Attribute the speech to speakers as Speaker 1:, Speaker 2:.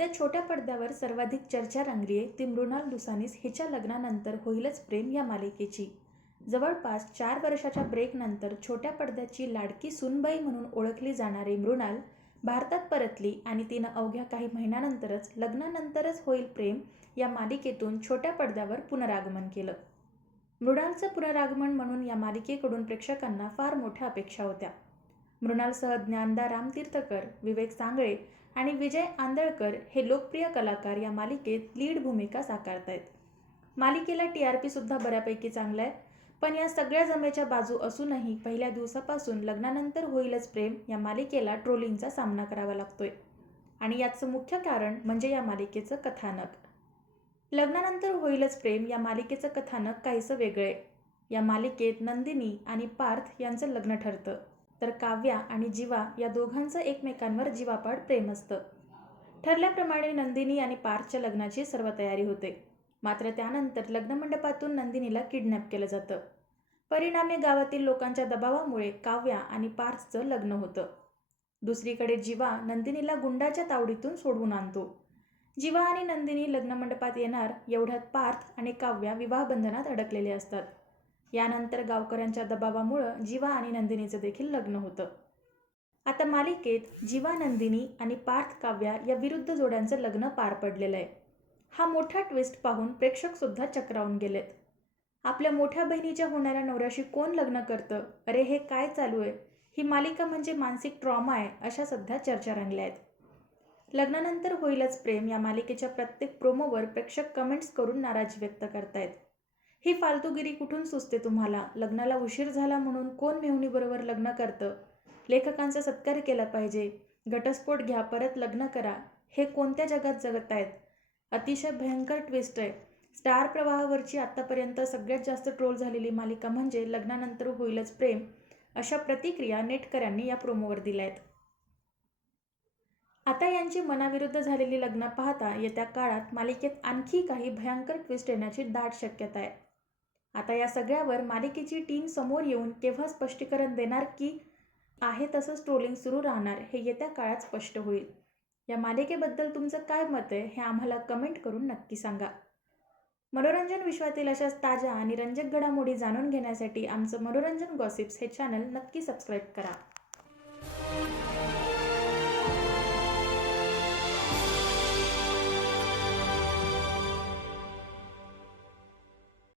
Speaker 1: सध्या छोट्या पडद्यावर सर्वाधिक चर्चा रंगली आहे ती मृणाल दुसानीस हिच्या लग्नानंतर होईलच प्रेम या मालिकेची. जवळपास चार वर्षाच्या ब्रेकनंतर छोट्या पडद्याची लाडकी सुनबाई म्हणून ओळखली जाणारी मृणाल भारतात परतली आणि तिनं अवघ्या काही महिन्यानंतरच लग्नानंतरच होईल प्रेम या मालिकेतून छोट्या पडद्यावर पुनरागमन केलं. मृणालचं पुनरागमन म्हणून या मालिकेकडून प्रेक्षकांना फार मोठ्या अपेक्षा होत्या. मृणालसह ज्ञानदा रामतीर्थकर विवेक सांगळे आणि विजय आंदळकर हे लोकप्रिय कलाकार या मालिकेत लीड भूमिका साकारत आहेत मालिकेला टी आर पीसुद्धा बऱ्यापैकी चांगला आहे पण या सगळ्या जमेच्या बाजू असूनही पहिल्या दिवसापासून लग्नानंतर होईलच प्रेम या मालिकेला ट्रोलिंगचा सामना करावा लागतोय. आणि याचं मुख्य कारण म्हणजे या मालिकेचं कथानक. लग्नानंतर होईलच प्रेम या मालिकेचं कथानक काहीसं वेगळं आहे. या मालिकेत नंदिनी आणि पार्थ यांचं लग्न ठरतं. तर काव्या आणि जीवा या दोघांचं एकमेकांवर जीवापाड प्रेम असतं. ठरल्याप्रमाणे नंदिनी आणि पार्थच्या लग्नाची सर्व तयारी होते. मात्र त्यानंतर लग्नमंडपातून नंदिनीला किडनॅप केलं जातं. परिणामी गावातील लोकांच्या दबावामुळे काव्या आणि पार्थचं लग्न होतं. दुसरीकडे जीवा नंदिनीला गुंडाच्या तावडीतून सोडवून आणतो. जीवा आणि नंदिनी लग्नमंडपात येणार एवढ्यात पार्थ आणि काव्या विवाहबंधनात अडकलेले असतात. यानंतर गावकऱ्यांच्या दबावामुळं जीवा आणि नंदिनीचं देखील लग्न होतं. आता मालिकेत जीवा नंदिनी आणि पार्थ काव्या या विरुद्ध जोड्यांचं लग्न पार पडलेलं आहे. हा मोठा ट्विस्ट पाहून प्रेक्षकसुद्धा चक्रावून गेलेत. आपल्या मोठ्या बहिणीच्या होणाऱ्या नवऱ्याशी कोण लग्न करतं? अरे हे काय चालू आहे? ही मालिका म्हणजे मानसिक ट्रॉमा आहे अशा सध्या चर्चा रंगल्या आहेत. लग्नानंतर होईलच प्रेम या मालिकेच्या प्रत्येक प्रोमोवर प्रेक्षक कमेंट्स करून नाराजी व्यक्त करतायत. ही फालतूगिरी कुठून सुचते तुम्हाला? लग्नाला उशीर झाला म्हणून कोण मेहुणीबरोबर लग्न करतं? लेखकांचा सत्कार केला पाहिजे. घटस्फोट घ्या परत लग्न करा. हे कोणत्या जगात जगत आहेत अतिशय भयंकर ट्विस्ट आहे. स्टार प्रवाहावरची आत्तापर्यंत सगळ्यात जास्त ट्रोल झालेली मालिका म्हणजे लग्नानंतर होईलच प्रेम अशा प्रतिक्रिया नेटकऱ्यांनी या प्रोमोवर दिल्या आहेत आता यांची मनाविरुद्ध झालेली लग्न पाहता येत्या काळात मालिकेत आणखी काही भयंकर ट्विस्ट येण्याची दाट शक्यता आहे. आता या सगळ्यावर मालिकेची टीम समोर येऊन केव्हा स्पष्टीकरण देणार की आहे तसंच ट्रोलिंग सुरू राहणार हे येत्या काळात स्पष्ट होईल. या मालिकेबद्दल तुमचं काय मत आहे हे आम्हाला कमेंट करून नक्की सांगा. मनोरंजन विश्वातील अशाच ताज्या आणि रंजक घडामोडी जाणून घेण्यासाठी आमचं मनोरंजन गॉसिप्स हे चॅनल नक्की सबस्क्राईब करा.